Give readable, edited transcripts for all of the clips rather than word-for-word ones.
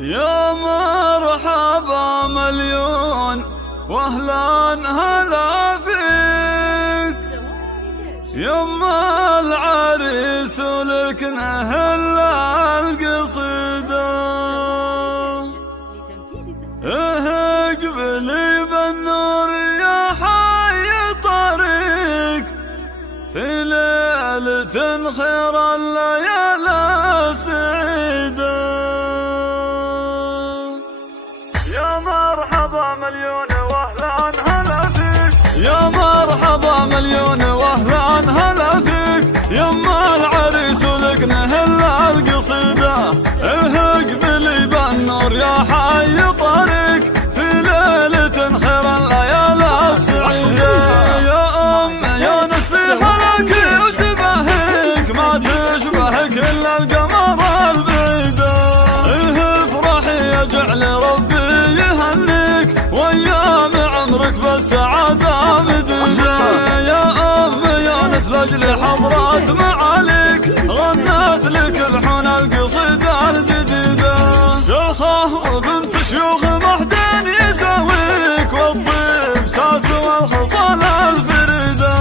يا مرحبا مليون واهلا هلا فيك يما العريس ولك نهل القصيدة اقبلي بالنور يا حي طريق في ليلة خير الليالي سعيدة. يا مرحبا مليون واهلا هلا فيك يا مرحبا مليون واهلا هلا فيك يما العريس ولك نهل القصيدة اقبلي بالنور يا حي طريق في ليلة خير الليالي سعيدة. يا أم يا نسفي حلك وتبهيك ما تشبهك إلا القمر البيدة افرحي يجعل ربي يهنيك وايام عمرك بالسعادة مديدة. يا أم يا نس لأجل حضرات معاليك غنت لك الحون القصيدة الجديدة. شيخة وبنت شيوخ محدين يساويك والطيب ساس والخصال الفريدة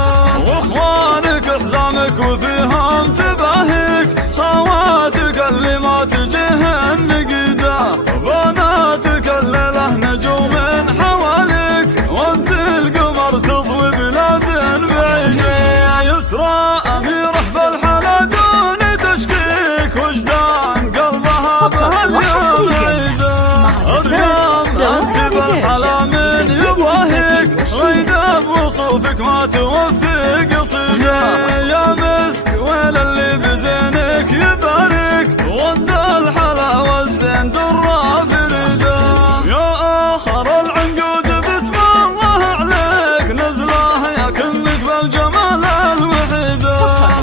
واخوانك احزامك وفيهم تباهيك خواتك اللي ما تجيهن نقيدة بناتك الليلة نجوم حواليك وانت القمر تضوي بلاد بعيدة. يسرى أميرة بالحلا دون تشكيك وجدان قلبها بهاليوم عيدة. اليوم انت بالحلا من يباهيك غيدة بوصوفك ما توفي قصيدة. يا مسك ويل اللي بزينك يبارك ود الحلا والزين درة فريدة. يا آخر العنقود بسم الله عليك نزله يا كنك بالجمال الوحيدة.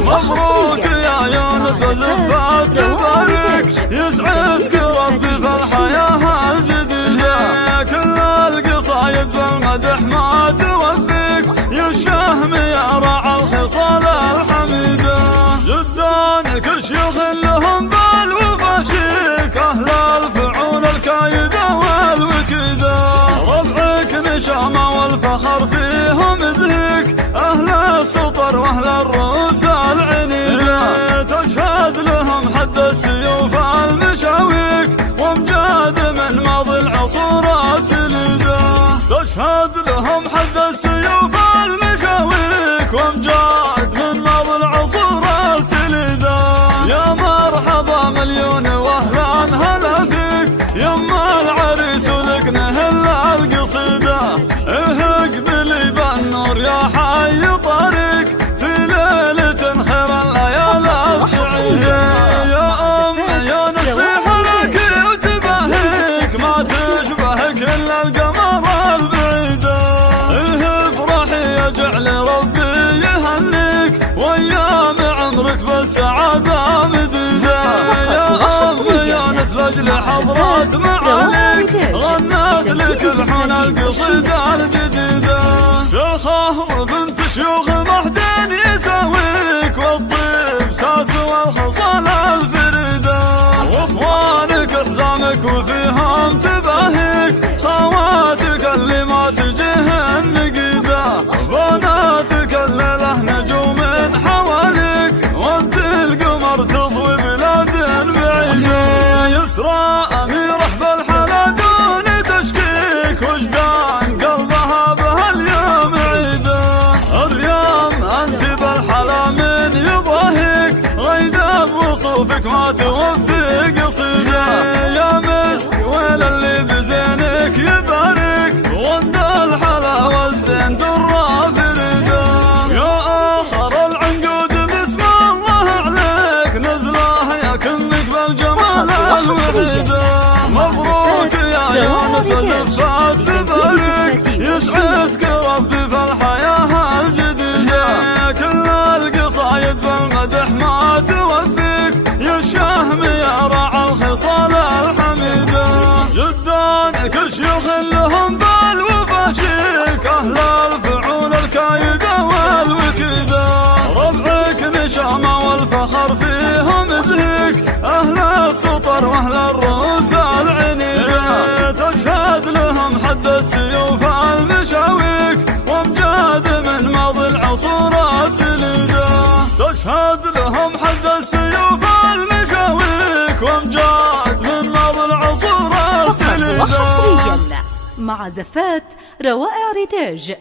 مبروك يا يونس وزفات تبارك يسعدك ربي في الحياة الجديدة. كل القصايد بالمدح ما توفيك يا الشهم يا راعى الخصال الحميدة. جدانك شيوخ لهم بالوفا شيك أهل الفعول الكايدة والوكيدة ربعك نشامة والفخر فيهم زهيك أهل السطر وأهل الرؤوس العنيدة. تشهد لهم حد السيوف المشاويك وامجاد من ماضي العصور التليدة. تشهد لهم حد السيوف المشاويك وامجاد من ماضي العصور التليدة. يا مرحبا مليون واهلا هلا فيك يما العريس ولك نهل القصيدة اقبلي بالنور يا حي طريق في ليلة خير الليالي سعيدة. يا أم يا نسفي حلك وتبهيك ما تشبهك إلا القمر البعيدة افرحي يجعل ربي يهنيك وايام عمرك بالسعادة مديدة. يا أم يا نس لأجل حضرات معاليك غنت لك الحون القصيدة الجديدة. شيخة وبنت شيوخ محدين يساويك والطيب ساس والخصال الفريدة واخوانك احزامك وفيهم تباهيك خواتك اللي ما تجيهن نقيدة بناتك الليلة نجوم حواليك وانت القمر تضوي بلاد بعيدة. يسرى أميرة بالحلا دون تشكيك وجدان قلبها بهاليوم عيدة. اليوم انت بالحلا من يضاهيك غيدة بوصوفك ما توفي قصيدة. يا مسك ويل اللي بزينك يبارك ود الحلا والزين درة فريدة. يا آخر العنقود بسم الله عليك نزله يا كنك بالجمال الوحيدة. مبروك يا يونس وزفات تبارك يسعدك ربي في الحياة الجديدة. كل القصايد بالمدح ما توفيك يا الشهم يا راعى الخصال الحميدة. جدانك شيوخ لهم بالوفا شيك أهل الفعول الكايدة والوكيدة ربعك نشامة والفخر فيهم زهيك أهل السطر وأهل الرؤوس العنيدة. حد السيوف المشاويك وامجاد من ماضي العصورات لذا. تشهد لهم حد السيوف المشاويك وامجاد من ماضي العصورات لذا. وحصريا مع زفات روائع ريتاج.